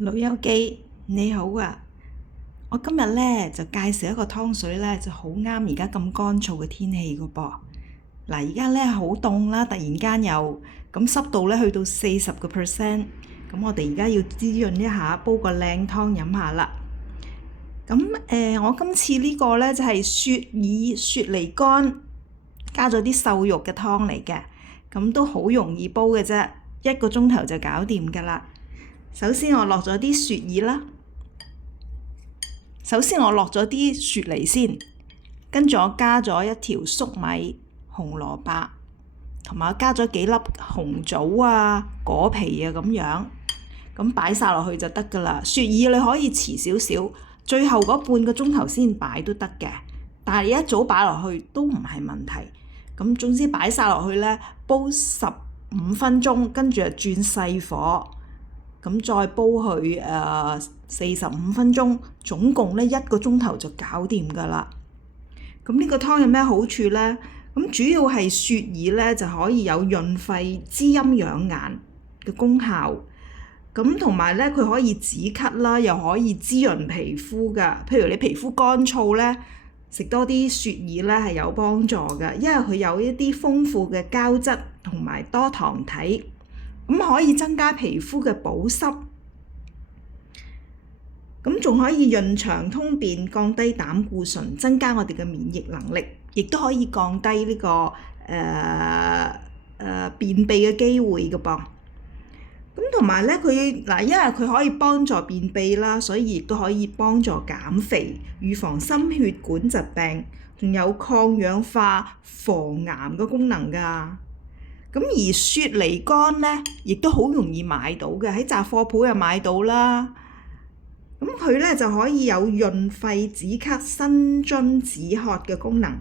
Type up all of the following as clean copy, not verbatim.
老友記，你好啊！我今日呢就介紹一個湯水呢，就好啱而家咁乾燥嘅天氣㗎噃。嗱，而家呢好凍啦，突然間又咁濕度呢去到40%，咁我哋而家要滋潤一下，煲個靚湯飲下啦。咁我今次呢個呢就係雪耳雪梨乾加咗啲瘦肉嘅湯嚟嘅，咁都好容易煲嘅啫，1個鐘頭就搞掂㗎啦。首先我落咗啲雪耳啦，首先我落咗啲雪梨先，跟住我加咗一條粟米、紅蘿蔔，同埋我加咗幾粒紅棗啊、果皮啊咁樣，咁擺晒落去就得㗎啦。雪耳你可以遲少少，最後嗰半個鐘頭先擺都得嘅，但係你一早擺落去都唔係問題。咁總之擺晒落去呢，煲15分鐘，跟住就轉細火。咁再煲佢45分鐘，總共呢1個鐘頭就搞掂㗎啦。咁呢個湯有咩好處呢？咁主要係雪耳呢就可以有潤肺、滋陰養顏嘅功效。咁同埋呢，佢可以止咳啦，又可以滋潤皮膚㗎。譬如你皮膚乾燥呢，食多啲雪耳呢係有幫助㗎，因為佢有一啲豐富嘅膠質同埋多糖體。咁可以增加皮膚嘅保濕，咁仲可以潤腸通便、降低膽固醇、增加我哋嘅免疫能力，亦都可以降低呢個便秘嘅機會㗎噃。咁同埋咧，因為佢可以幫助便秘啦，所以亦都可以幫助減肥、預防心血管疾病，仲有抗氧化、防癌嘅功能㗎。咁而雪梨乾呢，亦都好容易買到嘅，喺雜貨鋪又買到啦。咁佢呢就可以有潤肺止咳、生津止渴嘅功能。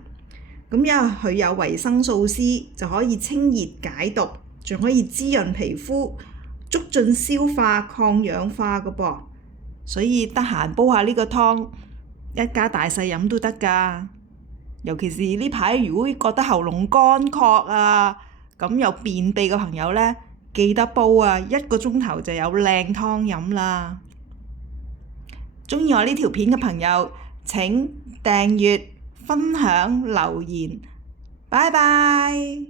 咁因為佢有維生素 C，就可以清熱解毒，仲可以滋潤皮膚、促進消化、抗氧化嘅噃。所以得閒煲下呢個湯，一家大細飲都得㗎。尤其是呢排如果覺得喉嚨乾渴啊，咁有便秘嘅朋友呢，記得煲啊，1個鐘頭就有靚湯飲啦。鍾意我呢條片嘅朋友，請訂閱、分享、留言，拜拜。